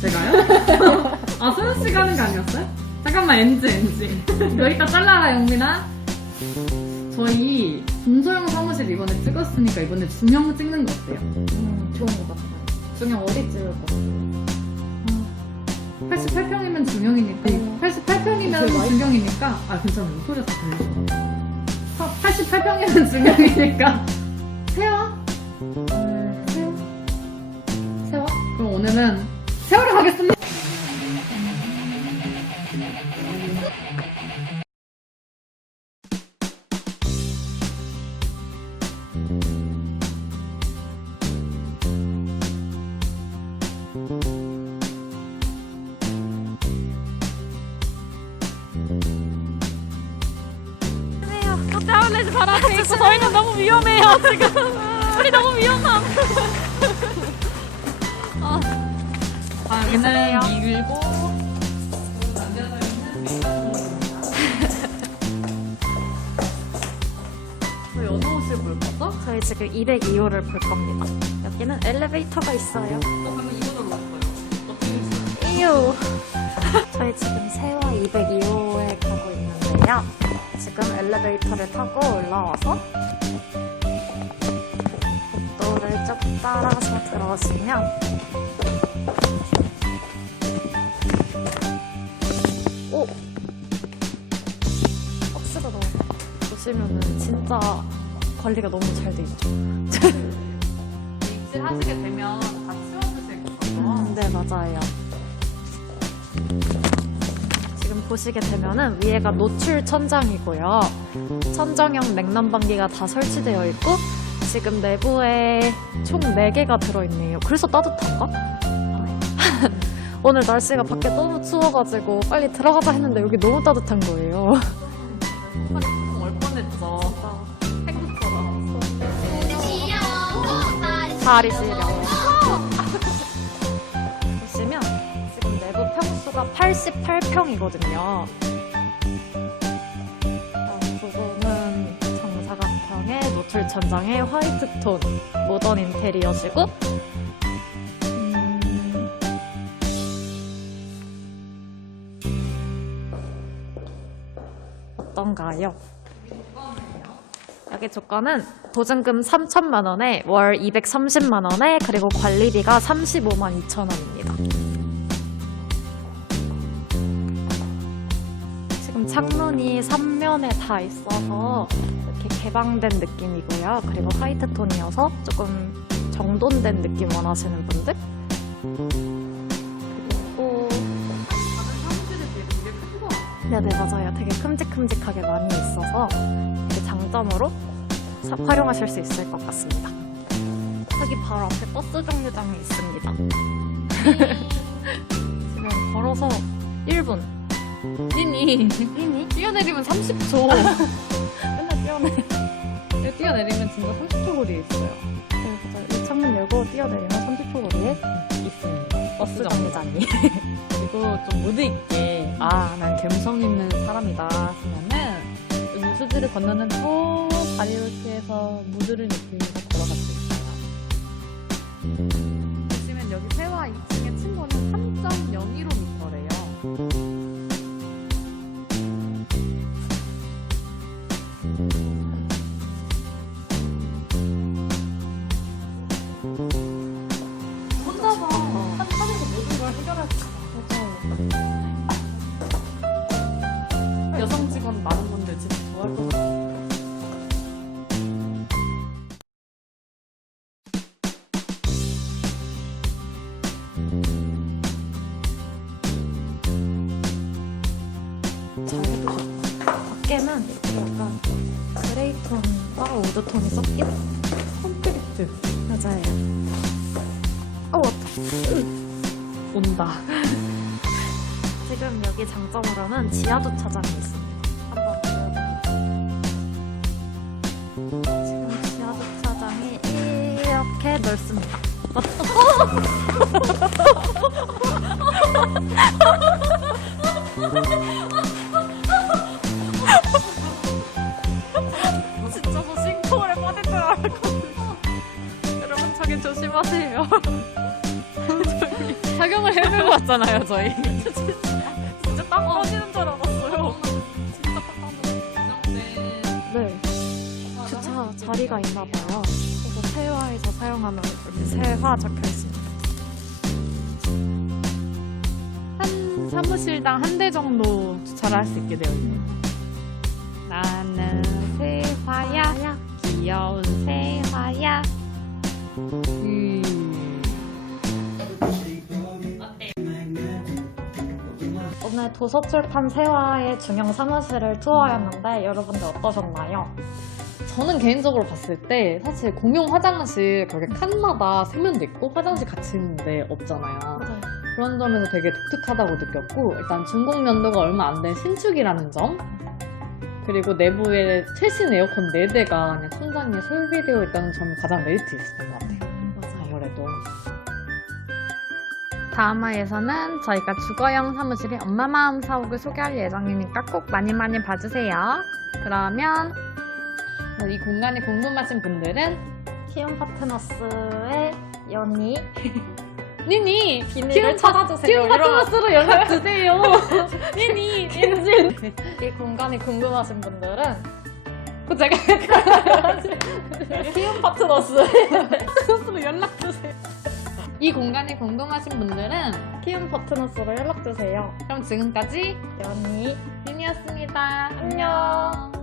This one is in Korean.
제가요? 아, 소연 씨가 하는 거 아니었어요? 잠깐만, NG, NG. 여기다 잘라라, 영민아. 저희 김소영 사무실 이번에 찍었으니까 이번에 중형 찍는 거 어때요? 음, 좋은 것 같아요. 중형 어디 찍을 거? 88평이면 중형이니까 음. 88평이면 되게 많이- 중형이니까 아 괜찮아요 소리가 다 들리죠 88평이면 중형이니까 세화? 음, 세화? 세워? 그럼 오늘은 세화를 가겠습니다. 바로 앞에 있고 저희는 너무 위험해요 지금. 우리 너무 위험함 아 여기는 밀고. 저희 어느 옷을 볼 거죠? 저희 지금 202호를 볼 겁니다. 여기는 엘리베이터가 있어요. 어 방금 이거로 왔어요. 이유. 저희 지금 세화 202호에 가고 있는데요. 지금 엘리베이터를 타고 올라와서 복도를 쭉 따라서 들어오시면 오! 박스가 너무 보시면은 진짜 관리가 너무 잘 돼 있죠 입질 하시게 되면 다 치워주실 거죠? 음, 네, 맞아요. 지금 보시게 되면은 위에가 노출 천장이고요. 천정형 냉난방기가 다 설치되어 있고 지금 내부에 총 4개가 들어있네요. 그래서 따뜻한가? 오늘 날씨가 밖에 너무 추워가지고 빨리 들어가자 했는데 여기 너무 따뜻한 거예요. 얼 뻔했죠 탱크처럼 다리 시려. 보시면 지금 내부 평수가 88평이거든요. 어, 부분은 정사각형의 노출 천장의 화이트 톤 모던 인테리어시고 어떤가요? 여기 조건은 보증금 3천만 원에 월 230만 원에 그리고 관리비가 35만 2천 원입니다. 지금 창문이 3면에 다 있어서 이렇게 개방된 느낌이고요. 그리고 화이트 톤이어서 조금 정돈된 느낌 원하시는 분들 네 네 맞아요. 되게 큼직큼직하게 많이 있어서 되게 장점으로 사- 활용하실 수 있을 것 같습니다. 여기 바로 앞에 버스 정류장이 있습니다. 지금 걸어서 1분. 니니 이니? 뛰어내리면 30초 맨날 뛰어내. 뛰어내리면 진짜 30초 거리에 있어요. 이 창문 열고 뛰어내리면 30초 거리에 있습니다. 버스 정류장이. 그리고 좀 무드 있게. 아 난 감성 있는 사람이다 하시면은 여기 우수지를 건너는 저 다리 이렇게 해서 무드를 느끼면서 걸어갈 수 있어요. 보시면 여기 세화 2층의 층고는 3.01호미터래요 이렇게 약간 그레이 톤과 우드 톤이 섞인 콘크리트 맞아요. 어, 왔다. 온다. 지금 여기 장점으로는 지하 주차장이 있습니다. 지하 주차장이 이렇게 넓습니다. 거든요. 여러분 저기 조심하세요. 착용을 해보고 왔잖아요, 저희. 진짜 땅 터지는 줄 알았어요. 진짜 네. 주차 자리가 있나 봐요. 그래서 세화에서 사용하는 이렇게 세화 적혀 있습니다. 한 사무실당 한 대 정도 주차를 할 수 있게 되어 있네요. 나는 세화야, 귀여운 세화야. 음. 오늘 도서출판 세화의 중형 사무실을 투어했는데 여러분들 어떠셨나요? 저는 개인적으로 봤을 때 사실 공용 화장실 그렇게 칸마다 세면도 있고 화장실 같이 있는데 없잖아요. 그런 점에서 되게 독특하다고 느꼈고 일단 준공 연도가 얼마 안 된 신축이라는 점 그리고 내부에 최신 에어컨 4대가 그냥 천장에 설비되어 있다는 점이 가장 메리트 있었던 것 같아요. 아무래도 다음 화에서는 저희가 주거형 사무실의 엄마 마음 사옥을 소개할 예정이니까 꼭 많이 많이 봐주세요. 그러면 이 공간이 궁금하신 분들은 키움 파트너스의 연희 니니 비밀을 찾아주세요. 키움 파트너스로 연락 주세요. 니니 니니 이 공간이 궁금하신 분들은 그 제가 키움 파트너스 파트너스로 연락 주세요. 이 공간이 궁금하신 분들은 키움 파트너스로 연락주세요. 그럼 지금까지 연희 니니였습니다. 안녕